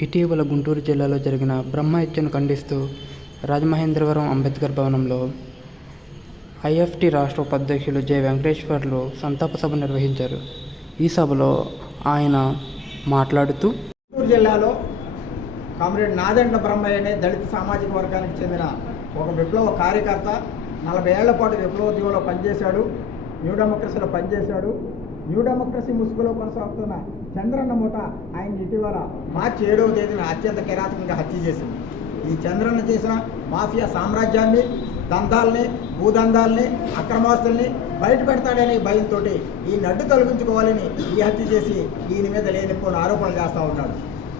ఇటీవల గుంటూరు జిల్లాలో జరిగిన బ్రహ్మ హత్యను ఖండిస్తూ రాజమహేంద్రవరం అంబేద్కర్ భవనంలో ఐఎఫ్టి రాష్ట్ర ఉపాధ్యక్షులు జె వెంకటేశ్వర్లు సంతాప సభ నిర్వహించారు. ఈ సభలో ఆయన మాట్లాడుతూ గుంటూరు జిల్లాలో కామ్రేడ్ నాదండ బ్రహ్మయ్య అనే దళిత సామాజిక వర్గానికి చెందిన ఒక విప్లవ కార్యకర్త నలభై ఏళ్ళ పాటు విప్లవోద్యమంలో పనిచేశాడు న్యూ డెమోక్రసీలో పనిచేశాడు న్యూ డెమోక్రసీ ముసుగులో కొనసాగుతున్న చంద్రన్న మూట ఆయన ఇటీవల మార్చి ఏడవ తేదీన అత్యంత కిరాతకంగా హత్య చేసింది. ఈ చంద్రన్న చేసిన మాఫియా సామ్రాజ్యాన్ని దందాల్ని భూదందాల్ని అక్రమాస్తుల్ని బయట పెడతాడనే భయంతో ఈ నడ్డు తొలగించుకోవాలని ఈ హత్య చేసి ఈయన మీద లేనిపోయిన ఆరోపణలు చేస్తూ ఉన్నాడు.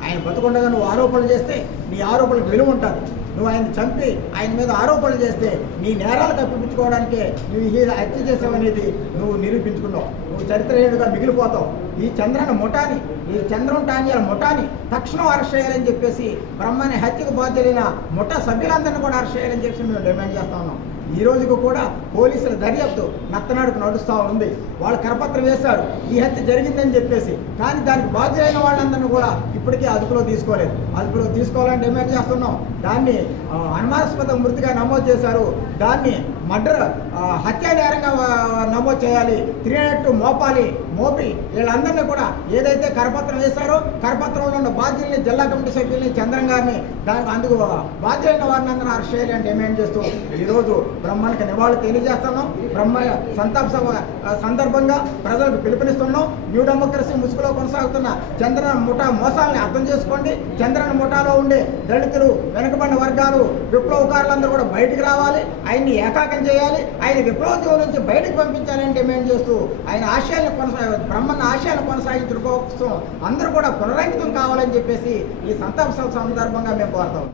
ఆయన బతుకుండగా నువ్వు ఆరోపణలు చేస్తే నీ ఆరోపణలకు విలువ ఉంటుంది. నువ్వు ఆయన చంపి ఆయన మీద ఆరోపణలు చేస్తే నీ నేరాలు కప్పించుకోవడానికే నువ్వు ఈ హత్య చేసావనేది నువ్వు నిరూపించుకున్నావు. నువ్వు చరిత్రహీనుడుగా మిగిలిపోతావు. ఈ చంద్రన ముఠాని ఈ చంద్రం టాన్యాల ముఠాని తక్షణం అరెస్ట్ చేయాలని చెప్పేసి బ్రహ్మని హత్యకు బాధ్యులైన ముఠ సభ్యులందరినీ కూడా అరెస్ట్ చేయాలని చెప్పి మేము డిమాండ్ చేస్తా ఉన్నాం. ఈ రోజుకు కూడా పోలీసుల దర్యాప్తు నత్తనాడుకు నడుస్తూ ఉంది. వాళ్ళు కరపత్రం వేశారు. ఈ హత్య జరిగిందని చెప్పేసి. కానీ దానికి బాధ్యులైన వాళ్ళందరినీ కూడా ఇప్పటికీ అదుపులో తీసుకోలేదు. అదుపులో తీసుకోవాలని డిమాండ్ చేస్తున్నాం. దాన్ని అనుమానాస్పద మృతిగా నమోదు చేశారు. దాన్ని మర్డర్ ఆ, హత్యా నేరంగా నమోదు చేయాలి. త్రీనట్టు మోపాలి. మోపి. వీళ్ళందరినీ కూడా ఏదైతే కరపత్రం వేశారో కరపత్రంలో ఉన్న బాధ్యుల్ని జిల్లా కమిటీ సభ్యుల్ని చంద్రం గారిని దానికి అందుకు బాధ్యులైన వారిని అందరూ అరెస్ట్ చేయాలని డిమాండ్ చేస్తూ ఈరోజు బ్రహ్మానికి నివాళులు తెలియజేస్తున్నాం. బ్రహ్మ సంతాప సభ సందర్భంగా ప్రజలకు పిలుపునిస్తున్నాం. న్యూ డెమోక్రసీ ముసుగులో కొనసాగుతున్న చంద్రన ముఠా మోసాలని అర్థం చేసుకోండి. చంద్రన ముఠాలో ఉండే దళితులు వెనుకబడి వర్గాలు విప్లవకారులందరూ కూడా బయటికి రావాలి ఆయన్ని ఏకాకం చేయాలి ఆయన విప్లవోద్యమం నుంచి బయటకు పంపించాలని డిమాండ్ చేస్తూ ఆయన ఆశయాలను కొనసాగ బ్రహ్మన్న ఆశయాలను కొనసాగించడం కోసం అందరూ కూడా పునరంకితం కావాలని చెప్పేసి ఈ సంతాప సందర్భంగా మేము కోరుతాం.